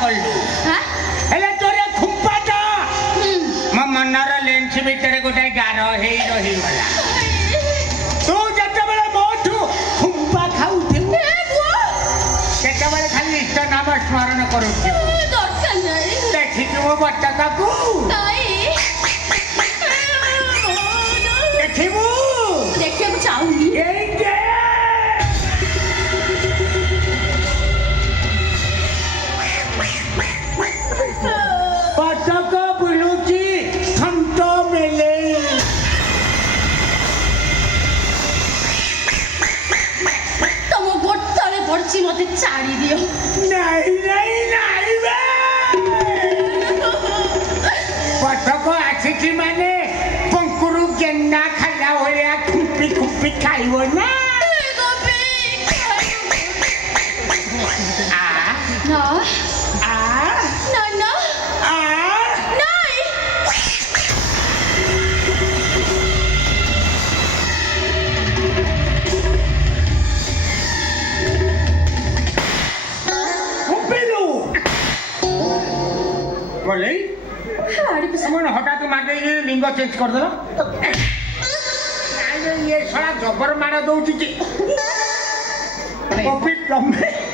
कलु हेले तोरे खुंपाटा म मनर लेंस भीतर गोटे गार हेई रही गला तू जते बेले मोठू खुंपा खाउथिबु केते बेले खाली इष्ट नाम स्मरण करूथि दर्शन नाही देखि तू बच्चा काकू नाही देखिबु देखिबु चाहुनी एई के पटक बुलुची थमतो मेले तम गोटले पड़ची मते चाड़ी दियो नहीं नहीं नहीं बे पटक आछिची माने पंकुरु गेंडा खाइला भलिया खुपी खुपी खाइबो ना ना आ ना ना आ नहीं पेलू बोले आड़ी पे मन हठात मार ये लिंग चेंज कर दलो ये सारा जबर मार दउची कि कॉपी कम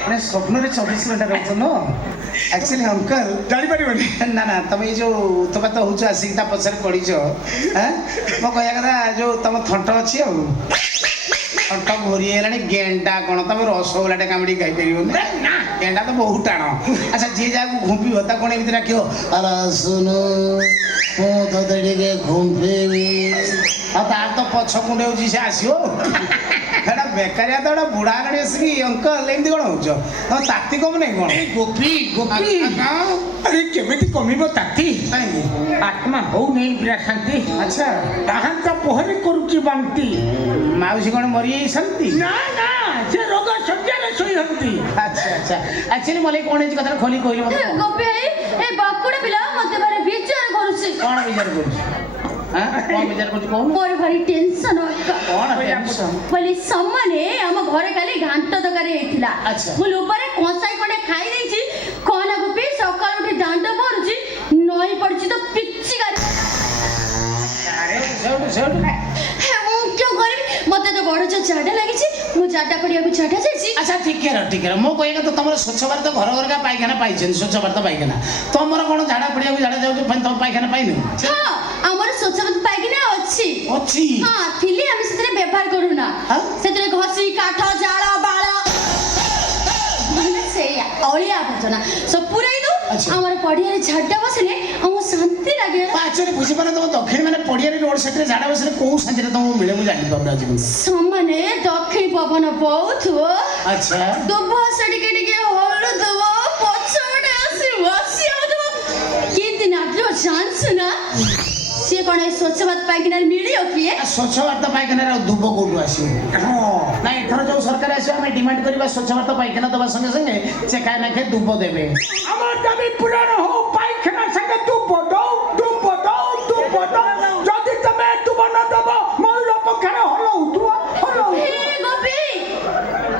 ମାନେ ସ୍ୱପ୍ନରେ 24 ଘଣ୍ଟା ରହୁଛ ନ ଆକ୍ଚୁଆଲି ଅଙ୍କଲ ଜାଣିପାରିବନି ନା ନା ତମେ ଏଇ ଯୋଉ ଉତ୍ପାତ ହଉଛ ଆସିକି ତା ପଛରେ ପଡ଼ିଛ ମୋ କହିବା କଥା ଯୋଉ ତମ ଥଣ୍ଟ ଅଛି ଆଉ ଥଣ୍ଟ ଭରି ହେଇଗଲାଣି ଗେଣ୍ଡା କ'ଣ ତମେ ରସଗୋଲାଟେ କାମୁଡ଼ିକି ଖାଇପାରିବନି ନା ଗେଣ୍ଡା ତ ବହୁତ ଟାଣ ଆଚ୍ଛା ଯିଏ ଯାହାକୁ ଘୁମ୍ପିବ ତା କ'ଣ ଏମିତି ଡାକିବ ଆରେ ଶୁଣୁ ମୁଁ ତୋତେ ଟିକେ ଘୁମ୍ପେଇବି ଆଉ ତାର ତ ପଛ କୁଣ୍ଡେଉଛି ସେ ଆସିବ ଏଟା ବେକାରିଆ ତ ଗୋଟେ ବୁଢ଼ା ଗାଡ଼ି ଆସିକି ଅଙ୍କଲ ଏମିତି କ'ଣ ହଉଛ ତମ ତାତି କମ ନାହିଁ କ'ଣ ए गोपी गोपी अरे केमिति कमिबो ताती କାହିଁକି आत्मा हो नहीं बिरा शांति ଆଚ୍ଛା ताहां का पोहरे करूची बांती ମାଉସୀ କ'ଣ ମରିଯାଇଛନ୍ତି ना ना से रोग सज्जारे सोई हंती ଆଚ୍ଛା ଆଚ୍ଛା ଆକ୍ଚୁଆଲି ମୋତେ କ'ଣ ହେଇଛି କଥାଟା ଖୋଲି କହିଲି ମୋତେ गोपी भाई ए बाकुड़े पिला मते बारे विचार करूची କ'ଣ ବିଚାର କରୁଛି କ'ଣ ବିଚାର କରୁଛି କହୁନୁ मोर भारी टेंशन କ'ଣ ଟେନସନ୍ बोली सम्माने हम घरे खाली घांट तरकारी हेतिला अच्छा। मु लोपरे कोसाई कोडे खाई देछि कोना गोपी सकाळ उठी दांड पड़ुची नई पड़ची तो पिच्ची गाड़ी ଆରେ ସେଉଠୁ ସେଉଠୁ मु क्यों करी मते तो बड़ झाड़ा लागिछि मु झाड़ा पड़िया को झाड़ा जाइछि ଆଚ୍ଛା ଟିକେ ରହ ମୋ କହିବା କଥା ତମର ସ୍ୱଚ୍ଛ ଭାରତ ଘର ଘରକା ପାଇଖାନା ପାଇଛନ୍ତି ସ୍ୱଚ୍ଛ ଭାରତ ପାଇଖାନା ତମର କ'ଣ ଝାଡ଼ା ପଡ଼ିଆକୁ ଝାଡ଼ା ଯାଉଛ ତମ ପାଇଖାନା ପାଇନୁ हां हमर स्वच्छता पाइकिना अछि ଅଛି हां थिली हम सेतरे व्यवहार करूना हाँ? सेतरे घसी काठ जाड़ा बाड़ा से औलिया आवर्जना सब पुराई दो अच्छा। हमर पड़िया रे झाड़ा बसले हम शांति लागे ଆକ୍ଚୁଆଲି ବୁଝିପାରୁନ ତମ ଦକ୍ଷିଣ ମାନେ ପଡ଼ିଆରେ ରୋଡ଼ ସାଇଡ଼ରେ ଝାଡ଼ା ବସିଲେ କୋଉ ଶାନ୍ତିରେ ତମକୁ ମିଳେ ମୁଁ ଜାଣିପାରୁନି ଆଜି सम्माने दक्षिण पवन बहुथो ଆଚ୍ଛା दुब सड़के टिके हलु दब पछडे आसी बसी आउथो किति नाटलो चान्स ना से कोन स्वच्छ भात पाइकिना मिलियो किए ସ୍ୱଚ୍ଛ ଭାରତ ପାଇଖାନାରେ ଆଉ ଦୁବ କୋଉଠୁ ଆସିବ ନାଇଁ ଏଥର ଯୋଉ ସରକାର ଆସିବ ଆମେ ଡିମାଣ୍ଡ କରିବା ସ୍ୱଚ୍ଛ ଭାରତ ପାଇଖାନା ଦେବା ସଙ୍ଗେ ସଙ୍ଗେ ସେ କାहे ନାଖେ ଦୁବ ଦେବେ আমার দাবি পূরণ হো পায়খানা সঙ্গে তু বদো যদি তুমি তুব না দেব মৌল পক্ষরে হলো তুয়া হলো हे गोपी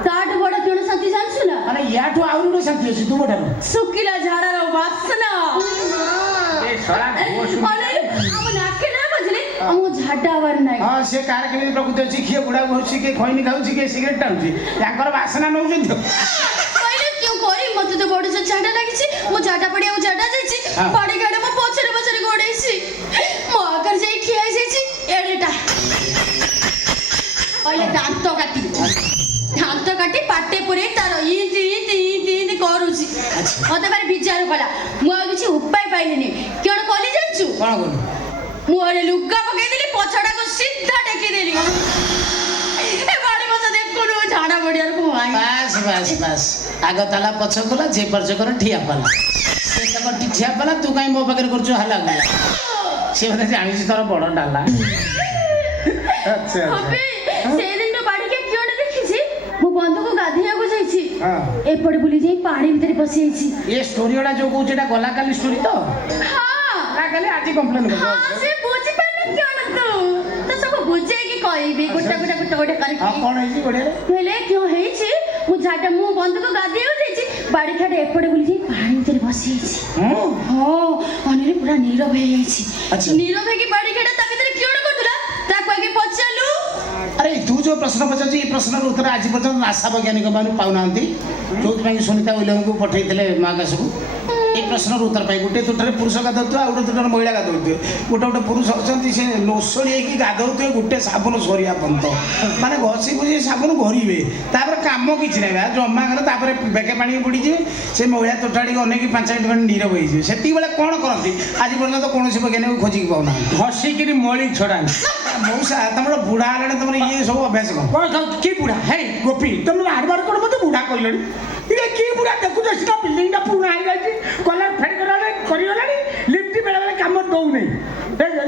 साठ बड़ किण साथी जानछु ना ମାନେ ୟାଠୁ ଆହୁରି ଗୋଟେ ଶାନ୍ତି ଅଛି ଦୁବଠାରୁ सुकिला झाडार वासना ए सळा अरे हम नाके ना बजले हम झाडावर नाही ହଁ ସେ କାହାର କେମିତି ପ୍ରକୃତି ଅଛି କିଏ ବୁଢ଼ା ହେଉଛି କିଏ ଖଇନି ଖାଉଛି କିଏ ସିଗାରେଟ୍ ଟାଣୁଛି ତାଙ୍କର ବାସନା ନେଉଛନ୍ତି କହିଲେ क्यों करी मते तो बड़ झाडा लागिछि मु झाडा पड़ी मु झाडा जाइछि हाँ। पड़ी गाडे मो पछरे पछरे गोडेछि मो आकर जाई खिया जाइछि एडेटा कहले दांत काटी पाटे पुरे तार इति करूछि मते बारे विचार कला मु आ किछि उपाय पाइलिनी केण कली जान्छु କ'ଣ କଲୁ मु अरे लुगा पकाई देली पछडा को सीधा टेकी देली ए बाड़ी मते देखुनु झाडा पड़ियार को आई ବାସ୍ ବାସ୍ ବାସ୍ ଆଗ ତାଲା ପଛ କଲା ଯେ ପର୍ଯ୍ୟକର ଠିଆ ପାଲା ସେ ତକ ଠିଆ ପାଲା ତୁ କାହିଁ ମୋ ପାଖରେ କରୁଛୁ ହାଲା ଗୁଲା ସେ ବୋଧେ ଜାଣିଛି ତୋର ବଡ଼ ଡାଲା ଆଚ୍ଛା अबे सेदिन तो बाड़ी के क्यों नहीं देखिछि मो बंधु को गाधिया को जाइछि हाँ एपड़ बुली जाई पानी भीतर पसी आइछि ये स्टोरी वाला जो कौच एटा गला काली स्टोरी तो हां ना काली आज कंप्लेन कर हां से बुझि पान क्यों न तो सब बुझे की कहबी गोटा हां करके कौन है जी गोड़े हेले क्यों हेछि मु झाटा मु बंधु को गाधिया को जाइछि ବାଡ଼ିଖାଟେ ଏପଟେ ବୁଲିକି ପାଣି ଭିତରେ ବସିଯାଇଛି। ହଁ ହଁ ଅନେରେ ପୁରା ନୀରବ ହେଇଯାଇଛି। ଆଚ୍ଛା। ନୀରବ ହେଇକି ବାଡ଼ିଖାଟା ତା ଭିତରେ କିଅଣ କରୁଥିଲା ତାକୁ ଆଗେ ପଚାରିଲୁ। ଆରେ ତୁ ଯୋଉ ପ୍ରଶ୍ନ ପଚାରୁଛୁ ଏଇ ପ୍ରଶ୍ନର ଉତ୍ତର ଆଜି ପର୍ଯ୍ୟନ୍ତ ନାସା ବୈଜ୍ଞାନିକ ମାନେ ପାଉନାହାନ୍ତି, ଯୋଉଥିପାଇଁ ସୁନିତା ୱିଲିୟମଙ୍କୁ ପଠେଇଥିଲେ ମହାକାଶକୁ। এই প্রশ্নর উত্তর পাই গোটে তুঠরে পুরুষ গাধোথিবে আর গোটে তুঠরে মহিলা গাধোথিবে গোটে গোটে পুরুষ অনেক সে নোসড়ি হয়েকি গাধোথিবে গোটে সাবুন সরিয়া পর্যন্ত মানে ঘষি ঘুষি সাবুন ঘরিবে তারপরে কাম কিছু নাই জমা গেলে তারপরে বেকে পানি বুড়িଯିবে সে মহিলা তুঠাড়ি অনেক 5 মিনিট খন্ডে নীরব হয়েଯିবে সেতিকি বেলে কোণ করতে আজ পর্যন্ত কৌশি বৈজ্ঞানিক খোঁজিকি পাওনা ঘষিকিরি মଳି ছড়ান মৌসা তোমার বুড়া হলে তোমার ইয়ে সব অভ্যাস কম কি বুড়া হে গোপী তুমি বারবার করে মতো বুড়া কইলনি ইয়ে কি বুড়া দেখুছ সেটা বিল্ডিংটা পুরোনো হয়ে যাচ্ছে কলর ফেড করিগলানি লিফ্ট বেলে বেলে কাম দৌ নেই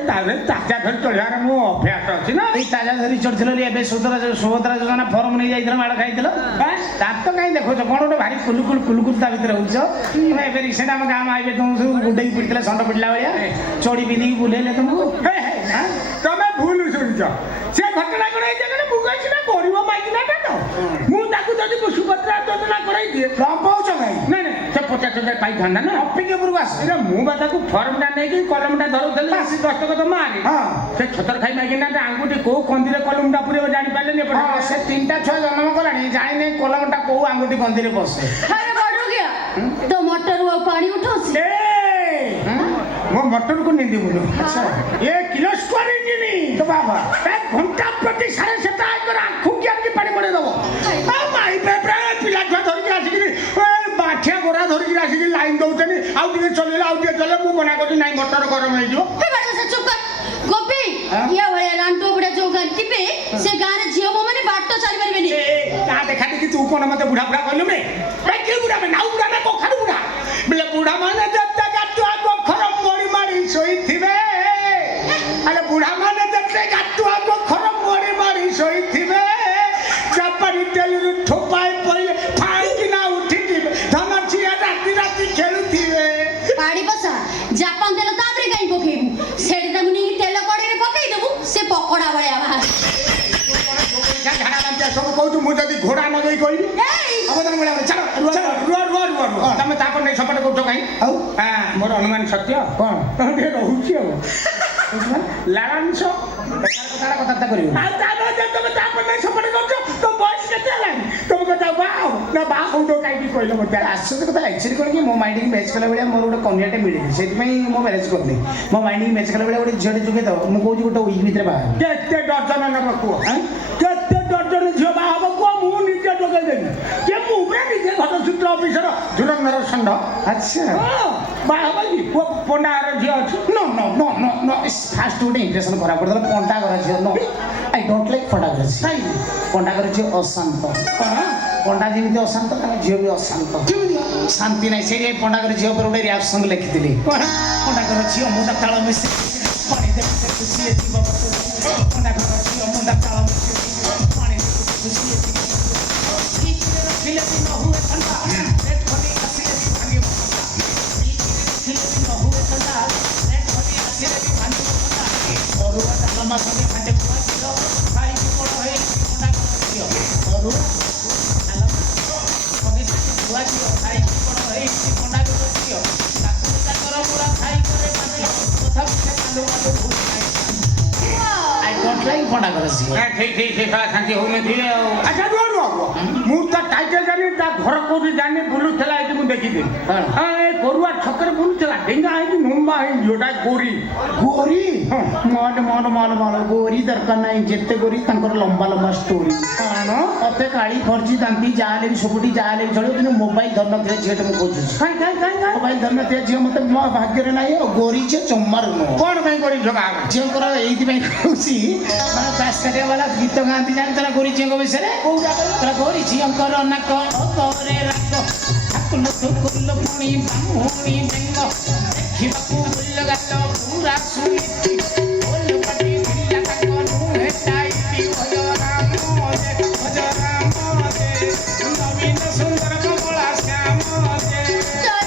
তাহলে তাজা ধরে চলিবার মো অভ্যাস ଅଛି না এই তাজা ধরি চড়ছিল এবে সুভদ্রা যোজনা ফর্ম নিয়ে যাইছিল মাড় খাইছিল তার তো কাই দেখুছ কোন গোটে ভারি কুলুকুল তা ভিতরে হউছ এবে রিসেন্ট ଆମ ଗାଁ ଆଇବେ ତୁମ ସବୁ ଗୁଣ୍ଡେଇ ପିଡ଼ିଥିଲେ ଷଣ୍ଢ ପିଡ଼ିଲା ଭଳିଆ ଚୋଡ଼ି ପିନ୍ଧିକି ବୁଲେଇଲେ ତୁମକୁ ତମେ ଭୁଲ ଶୁଣିଛ ସେ ଘଟଣା କଣ ହେଇଛି କହିଲେ ମୁଁ କହିଛି ନା ଗରିବ ମାଇକିନାଟା ତ ମୁଁ ତାକୁ ଯଦି ସୁଭଦ୍ରା ଯୋଜନା କରାଇ ଦିଏ ଲମ୍ବାଉଛ କାଇଁ ନାଇଁ ନାଇଁ ସେ 50,000 ପାଇଥାନ୍ତା ନା ଅପିକି ଉପରକୁ ଆସ ମୁଁ ବା ତାକୁ ଫର୍ମଟା ନେଇକି କଲମଟା ଧରୁଥିଲି ଆସି ଦସ୍ତଖତ ମାରି ସେ ଛତର ଖାଇ ମାଇକିନାଟା ଆଙ୍ଗୁଠି କୋଉ କନ୍ଦିରେ କଲମଟା ପୁରେଇବ ଜାଣିପାରିଲେନି ହଁ ସେ 3ଟା ଛୁଆ ଜନ୍ମ କଲାଣି ଜାଣିନି କଲମଟା କୋଉ ଆଙ୍ଗୁଠି କନ୍ଦିରେ ପଶେ ଆରେ ବଡ ଗିଆ ତ ମଟରରୁ ଆଉ ପାଣି ଉଠଉଛି। ମୋ ମଟରକୁ ନିନ୍ଦି ବୁଲୁ ଏ କିଲୋ ସ୍କୋୟାର ଇଞ୍ଜିନି ତ ବାବା ଘଣ୍ଟା ପ୍ରତି 7.5 ଏକର ଆଖୁ କି ପାଣି ମଡ଼େଇ ଦବ ମାଇ ପ୍ରାୟ ପିଲା ଛୁଆ ଧରିକି ଆସିକିରି ବାଠିଆ ଗୋରା ଧରିକି ଆସିକି ଲାଇନ ଦଉଛନ୍ତି ଆଉ ଟିକେ ଚଲେଇଲେ ଆଉ ଟିକେ ଚଲେଇଲେ ମୁଁ ମନା କରୁଛି ନାଇଁ ମଟର ଗରମ ହେଇଯିବ ଗୋପୀ ଇଆ ଭଳିଆ ରାଣ୍ଟୁ ବୁଢା ଯୋଉ ଗାଁ ଥିବେ ସେ ଗାଁରେ ଝିଅ ବୋ ମାନେ ବାଟ ଚାଲି ପାରିବେନି। ତା ଦେଖା ଦେଖି ତୁ କଣ ମତେ ବୁଢା ବୁଢା କହିଲୁ ରେ କି ବୁଢା ନାଉ ବୁଢା ନା କଖାରୁ ବୁଢା ବୋଲେ ବୁଢା ମାନେ ଯେତେ ଗାତୁଆ ଗୋଖର ମୋଡି ମାରି ଶୋଇଥିବେ ଆରେ ବୁଢା ମାନେ ଯେତେ ଗାତୁଆ ଗୋଖର ମୋଡି ମାରି ଶୋଇଥିବେ ଚାପାରି ତେଲରୁ ଠୋପାଏ ପଇଲେ ଫାଇକିନା ଉଠିଯିବେ ଧନ ଝିଅ ରାତି ରାତି ଖେଳୁଥିବେ ପାଣି ବସା ଜାପାନ ତେଲ ତାପରେ କାଇଁ ପକେଇବୁ ସେଠି ତାକୁ ନେଇକି ତେଲ କଡେଇରେ ପକେଇଦେବୁ ସେ ପକୋଡା ଭଳିଆ ବାହାରେ। ସବୁ କହୁଛୁ ମୁଁ ଯଦି ଘୋଡା ନଗେଇ କହିବି ତମେ ତାପରେ ନେଇ ସପଟ କହୁଛ କାହିଁ ଆଉ ମୋର ଅନୁମାନ ସତ୍ୟ କଣ ଟିକେ ରହୁଛି ଆଉ ଲାଳାଂଶ କଥାବାର୍ତ୍ତା କରିବୁ ତମେ ତାପରେ ନେଇ ସପଟ କରୁଛ ତୋ ବୟସ କେତେ ହେଲାଣି ତମେ କଥା ବାହା ନା ବାହା ହଉଛ କାହିଁକି କହିଲ ମତେ ଆଶ୍ଚର୍ଯ୍ୟ କଥା ଆକ୍ଚୁଆଲି କ'ଣ କି ମୋ ମାଇଣ୍ଡିକି ମ୍ୟାଚ୍ କଲା ଭଳିଆ ମୋର ଗୋଟେ କନ୍ୟାଟେ ମିଳିନି ସେଥିପାଇଁ ମୁଁ ମ୍ୟାରେଜ୍ କରିନି ମୋ ମାଇଣ୍ଡିକି ମ୍ୟାଚ୍ କଲା ଭଳିଆ ଗୋଟେ ଝିଅଟେ ଯୋଗେଇ ଦବ ମୁଁ କହୁଛି ଗୋଟେ ୱିକ୍ ଭିତରେ ବାହା କେତେ ଡର୍ଜନ ନେବ କୁହ କେତେ ଡର୍ଜନ ଝିଅ ବାହା ହବ କୁହ ମୁଁ ନିଜେ ଯୋଗେଇ ଦେବି ଯେ ମୁଁ ପୁରା ନିଜେ ଘଟସୂତ୍ର ଅଫିସର ଧୁରନ୍ଧର ଷଣ୍ଢ ଆଚ୍ଛା ବାହା ହବ କି ପୁଅ ପଣ୍ଡାର ଝିଅ ଅଛି no no no no no first गोटे इंप्रेशन खराब कर पंडा घर झील no I don't like Panda घर पंडा घर झील अशांत पंडा जमी अशांत झील भी अशांत शांति ना से पंडा घर झील पर गोटे रैप सॉन्ग लिखी पंडा घर झील मुंडा ताल मिसी पानी दे खुशी जीव पंडा घर झील मुंडा ताल मिसी पानी दे खुशी रखिले भी न हुए ठंडा रेट खली आसिले भी भांगे रखिले भी न हुए ठंडा रेट खली आसिले भी भांगे अरुआ डालमा संगे खाते खुआसिल खाई की बड़ हे पंडा घर झील अरुआ डालमा संगे खाते खुआसिल खाई की बड़ हे पंडा घर झील ताकू ताकर पूरा खाई करे पाते कथा से कालो कालो भूल आई डोंट लाइक पंडा घर झील ठीक ठीक ठीक शांति होने दिए अच्छा रुआ ମୁଁ ତା ଟାଇଟେଲ ଜାଣି ତା ଘର କୋଉଠି ଜାଣି ବୁଲୁଥିଲା ଏଠି ମୁଁ ଦେଖିଥିଲି ଏ ଗରୁଆ ଛକରେ ବୁଲୁଥିଲା ଡେଙ୍ଗା ହେଇକି ନୁମ୍ବା ହେଇକି ଯୋଉଟା ଗୋରି गोरी मल मल मल मल गोरी दरकार नहीं जिते गोरी तांकर लंबा लंबा स्टोरी कौन अते काली फर्जी दांती जाले भी सबुटी जाले भी चलो किने मोबाइल धरन थे झेट मु खोजु काई मोबाइल धरन थे जे मते मो भाग्य रे नाही गोरी जे चम्मर नो कोन भाई गोरी झोगा जे कर एइति भाई कहूसी माने पास करे वाला गीत गांती जान तरा गोरी जे को विषय रे को तरा गोरी जी अंकर ना को तोरे राको ठाकुल थुकुल पुणी बामुणी बेंग देखिबाकू बुल्ल गालो पूरा सुनीति बोल पटी दिल्ला तक नु हेटाइति भजो राम दे नवीन सुंदर कमला श्याम दे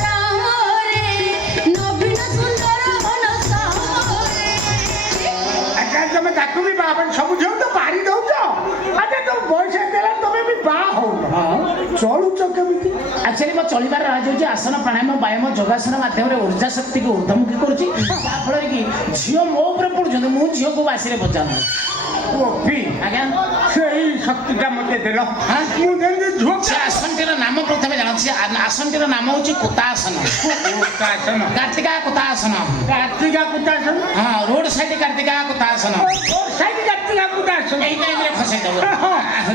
राम रे नवीन सुंदर घन श्याम रे अच्छा तुम ताकू भी बाबा सब झेउ तो पारी दउछ अच्छा तुम बयस देला तुम भी बा हो चलुछ केमिति ଆକ୍ଚୁଆଲି ମୋ ଚଳିବାର ରାଜ ହେଉଛି ଆସନ ପ୍ରାଣାୟାମ ବ୍ୟାୟାମ ଯୋଗାସନ ମାଧ୍ୟମରେ ଉର୍ଜା ଶକ୍ତିକୁ ଊର୍ଦ୍ଧ୍ୱମୁଖୀ କରୁଛି ଯାହାଫଳରେ କି ଝିଅ ମୋ ଉପରେ ପଡ଼ୁଛନ୍ତି ମୁଁ ଝିଅକୁ ବାସିରେ ପଚାରୁନି ଗୋପୀ ଆଜ୍ଞା ସେଇ ଶକ୍ତିଟା ମତେ ଦେଲ ମୁଁ ଯେମିତି ଝୁଅ ସେ ଆସନଟିର ନାମ ପ୍ରଥମେ ଜାଣନ୍ତି ଆସନଟିର ନାମ ହେଉଛି କୁତାସନ କୁତାସନ କାର୍ତ୍ତିକା କୁତାସନ କାର୍ତ୍ତିକା କୁତାସନ ହଁ ରୋଡ ସାଇଡ୍ କାର୍ତ୍ତିକା କୁତାସନ ସାଇଡ୍ କାର୍ତ୍ତିକା କୁତାସନ ଏଇ ଟାଇମ୍ରେ ଖସେଇ ଦେବ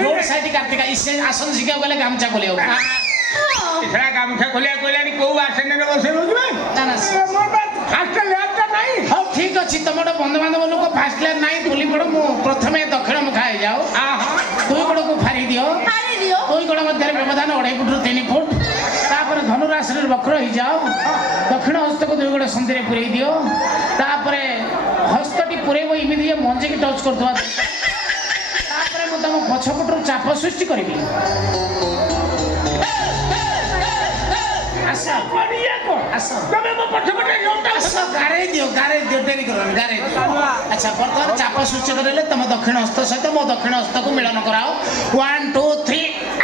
ରୋଡ ସାଇଡ୍ କାର୍ତ୍ତିକା ସେ ଆସନ ଶିଖିବାକୁ ଗଲେ ଗାମୁଛା ଖୋଲିବାକୁ ଏଥର ଗାମୁଛା ଖୋଲିବାକୁ କହିଲାଣି କୋଉ ଆସନରେ ବସେଇ ରହୁଛୁ ନା ନା ଫାଷ୍ଟ ଲ୍ୟାବଟା ନାହିଁ ହଉ ଠିକ୍ ଅଛି ତମର ବନ୍ଧୁବାନ୍ଧବ ଲୋକ ଫାଷ୍ଟ କ୍ଲାସ୍ ନାହିଁ ତୁଲି ପଡ଼ ମୁଁ ପ୍ରଥମେ ଦକ୍ଷିଣ ମୁଖା ହେଇଯାଉ ଦୁଇ ଗୋଡ଼କୁ ଫାରି ଦିଅ ଦୁଇ ଗୋଡ଼ ମଧ୍ୟରେ ବ୍ୟବଧାନ 2.5 ଫୁଟରୁ 3 ଫୁଟ ତାପରେ ଧନୁରାଶିରେ ବକ୍ର ହେଇଯାଅ ଦକ୍ଷିଣ ହସ୍ତକୁ ଦୁଇ ଗୋଡ଼ ସନ୍ଧିରେ ପୁରେଇ ଦିଅ ତାପରେ ହସ୍ତଟି ପୁରେଇବ ଏମିତି ଯେ ମଞ୍ଜିକି ଟଚ୍ କରୁଥିବା ତାପରେ ମୁଁ ତମ ପଛପଟରୁ ଚାପ ସୃଷ୍ଟି କରିବି ଆସ ଆସ ତମେ ମୋ ପଛପଟେ ଆସ ଗାରେଇ ଦିଅ ଡେରି କରନି ଗାରେଇ ଦିଅ ଆଚ୍ଛା ବର୍ତ୍ତମାନ ଚାପ ସୃଷ୍ଟି କରିଲେ ତମ ଦକ୍ଷିଣ ହସ୍ତ ସହିତ ମୋ ଦକ୍ଷିଣ ହସ୍ତକୁ ମିଳନ କରାଅ 1 2 3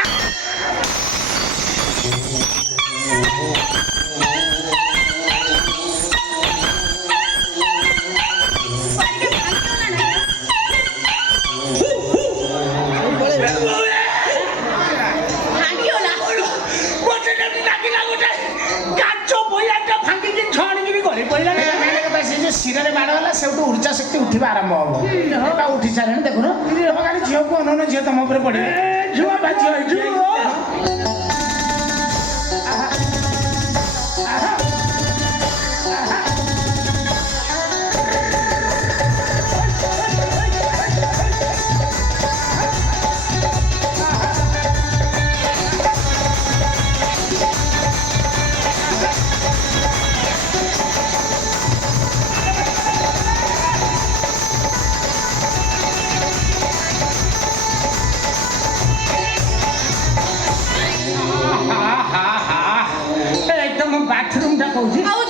ଶିରରେ ବାଡ଼ ହେଲା ସେଉଠୁ ଉର୍ଜା ଶକ୍ତି ଉଠିବା ଆରମ୍ଭ ହବ ଉଠି ସାରିଲେଣି ଦେଖୁନ ତମ ଖାଲି ଝିଅକୁ ଅନଉନ ଝିଅ ତମ ଉପରେ ପଡ଼ିବେ ଝିଅ ବା ଝିଅ ବାଥରୁମ ଟା କହୁଛି ଆଉ